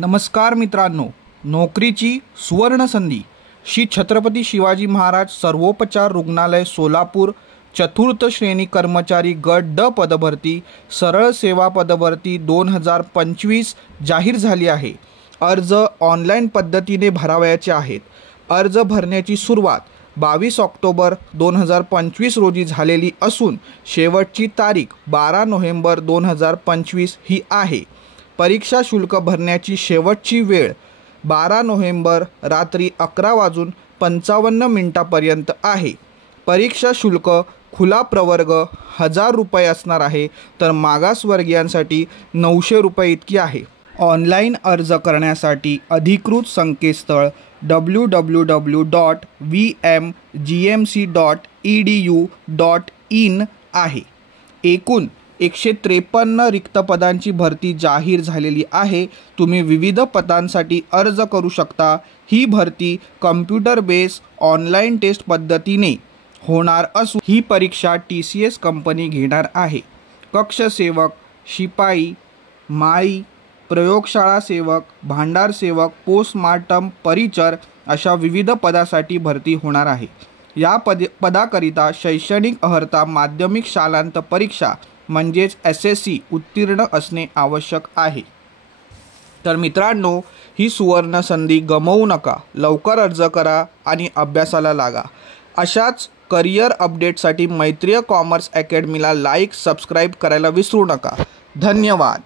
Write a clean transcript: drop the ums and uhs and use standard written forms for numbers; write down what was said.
नमस्कार मित्रांनो, नोकरीची सुवर्ण संधी श्री छत्रपती शिवाजी महाराज सर्वोपचार रुग्णालय सोलापूर चतुर्थ श्रेणी कर्मचारी गट ड पदभरती सरळ सेवा पदभरती 2025 जाहीर झाली आहे। अर्ज ऑनलाईन पद्धतीने भरावयाचे आहेत। अर्ज भरण्याची सुरुवात 22 ऑक्टोबर 2025 रोजी झालेली असून शेवटची तारीख 12 नोव्हेंबर 2025 ही आहे। परीक्षा शुल्क भरण्याची शेवटची वेळ 12 नोव्हेंबर रात्री 11:55 पर्यंत आहे। परीक्षा शुल्क खुला प्रवर्ग 1000 रुपये असणार आहे, तर मागासवर्गीयांसाठी 900 रुपये इतकी आहे। ऑनलाईन अर्ज करण्यासाठी अधिकृत संकेतस्थळ www.vmgmc.edu.in आहे। एकूण 153 रिक्त पदांची भरती जाहीर झालेली आहे। तुम्ही विविध पदांसाठी अर्ज करू शकता। ही भरती कम्प्युटर बेस ऑनलाईन टेस्ट पद्धतीने होणार असून ही परीक्षा TCS कंपनी घेणार आहे। कक्ष सेवक, शिपाई, माळी, प्रयोगशाळा सेवक, भांडार सेवक, पोस्टमार्टम परिचर अशा विविध पदासाठी भरती होणार आहे। या पदाकरिता शैक्षणिक अर्हता माध्यमिक शालांत परीक्षा म्हणजेच SSC उत्तीर्ण असणे आवश्यक आहे। तर मित्रांनो, ही सुवर्ण संधी गमावू नका। लवकर अर्ज करा आणि अभ्यासाला लागा। अशाच करिअर अपडेटसाठी मैत्रीय कॉमर्स अकॅडमीला लाईक, सबस्क्राईब करायला विसरू नका। धन्यवाद।